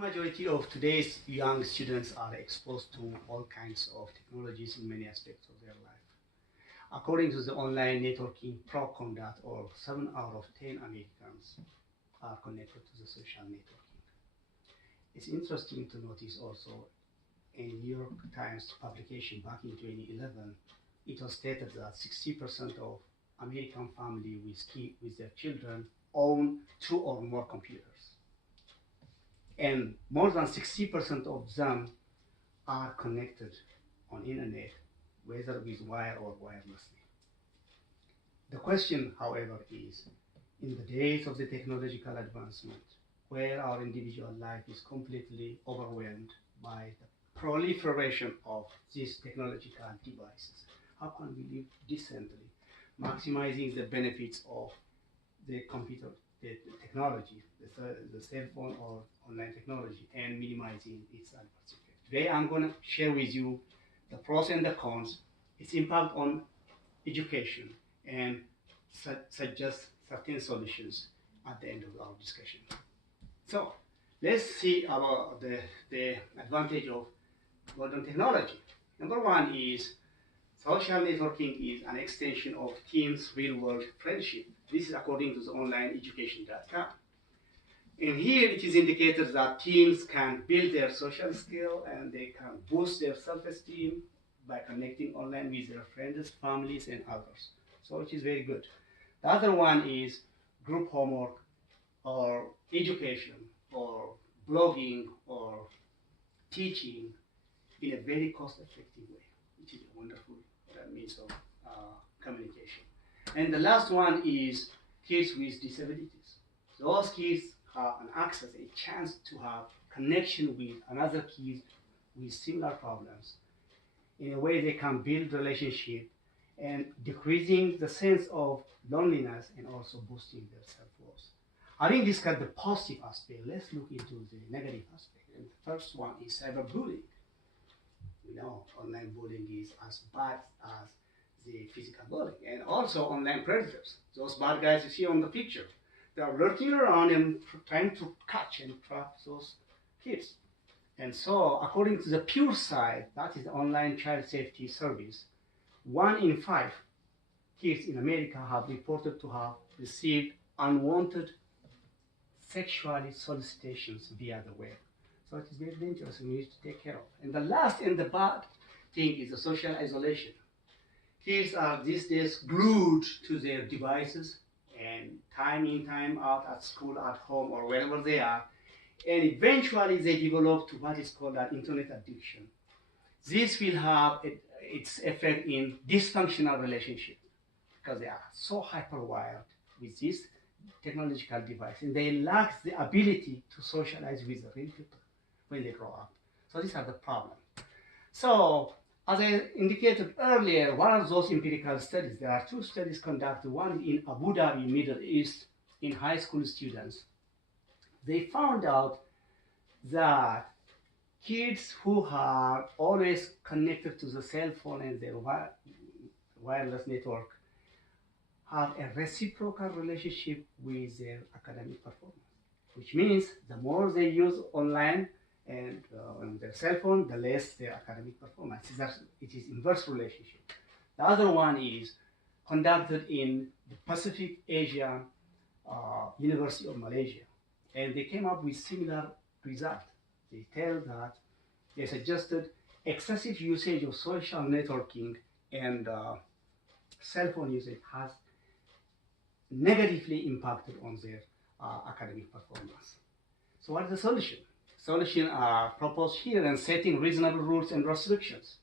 Majority of today's young students are exposed to all kinds of technologies in many aspects of their life. According to the online networking probe conduct, or 7 out of 10 Americans are connected to the social networking. It's interesting to notice also in New York Times publication back in 2011, it was stated that 60% of American families with their children own 2 or more computers. And more than 60% of them are connected on internet, whether with wire or wirelessly. The question, however, is, in the days of the technological advancement, where our individual life is completely overwhelmed by the proliferation of these technological devices, how can we live decently, maximizing the benefits of the computer, the technology, the cell phone or online technology, and minimizing its adverse effects? Today I'm going to share with you the pros and the cons, its impact on education, and suggest certain solutions at the end of our discussion. So let's see about the advantage of modern technology. Number one is social networking is an extension of teens' real-world friendship. This is according to the online education.com. And here it is indicated that teens can build their social skill and they can boost their self-esteem by connecting online with their friends, families, and others. So it is very good. The other one is group homework or education or blogging or teaching in a very cost-effective way, which is a wonderful means of communication. And the last one is kids with disabilities. Those kids have an access, a chance to have connection with another kids with similar problems. In a way, they can build relationship and decreasing the sense of loneliness and also boosting their self-worth. Having discussed the positive aspect, let's look into the negative aspect. And the first one is cyberbullying. We know online bullying is as bad as the physical bullying, and also online predators. Those bad guys you see on the picture, they are lurking around and trying to catch and trap those kids. And so, according to the Pursuasive, that is the online child safety service, 1 in 5 kids in America have reported to have received unwanted sexual solicitations via the web. So it is very dangerous and we need to take care of. And the last and the bad thing is the social isolation. Kids are these days glued to their devices and time in, time out at school, at home, or wherever they are. And eventually they develop to what is called an internet addiction. This will have its effect in dysfunctional relationships because they are so hyperwired with this technological device and they lack the ability to socialize with the real people when they grow up. So these are the problems. So as I indicated earlier, one of those empirical studies, there are 2 studies conducted, one in Abu Dhabi, Middle East, in high school students. They found out that kids who are always connected to the cell phone and their wireless network have a reciprocal relationship with their academic performance, which means the more they use online and on their cell phone, the less their academic performance. It is inverse relationship. The other one is conducted in the Pacific Asia University of Malaysia, and they came up with similar result. They tell that they suggested excessive usage of social networking and cell phone usage has negatively impacted on their academic performance. So what is the solution? Solutions are proposed here and setting reasonable rules and restrictions.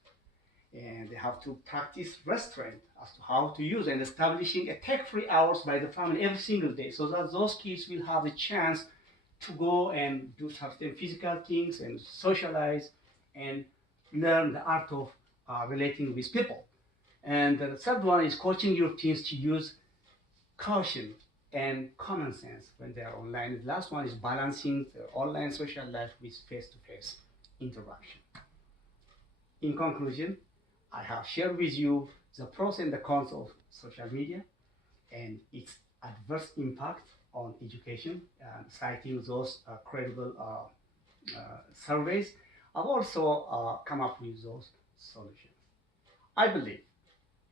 And they have to practice restraint as to how to use and establishing a tech-free hours by the family every single day so that those kids will have a chance to go and do certain physical things and socialize and learn the art of relating with people. And the third one is coaching your teens to use caution and common sense when they are online. The last one is balancing the online social life with face-to-face interaction. In conclusion, I have shared with you the pros and the cons of social media and its adverse impact on education, citing those credible surveys, I've also come up with those solutions. I believe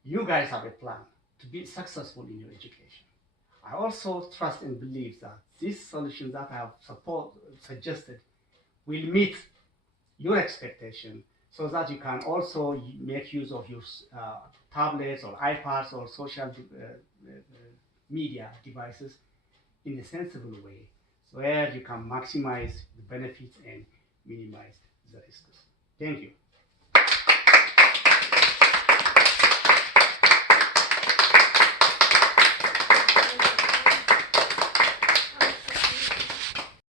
you guys have a plan to be successful in your education. I also trust and believe that these solutions that I have suggested will meet your expectation so that you can also make use of your tablets or iPads or social media devices in a sensible way, so where you can maximize the benefits and minimize the risks. Thank you.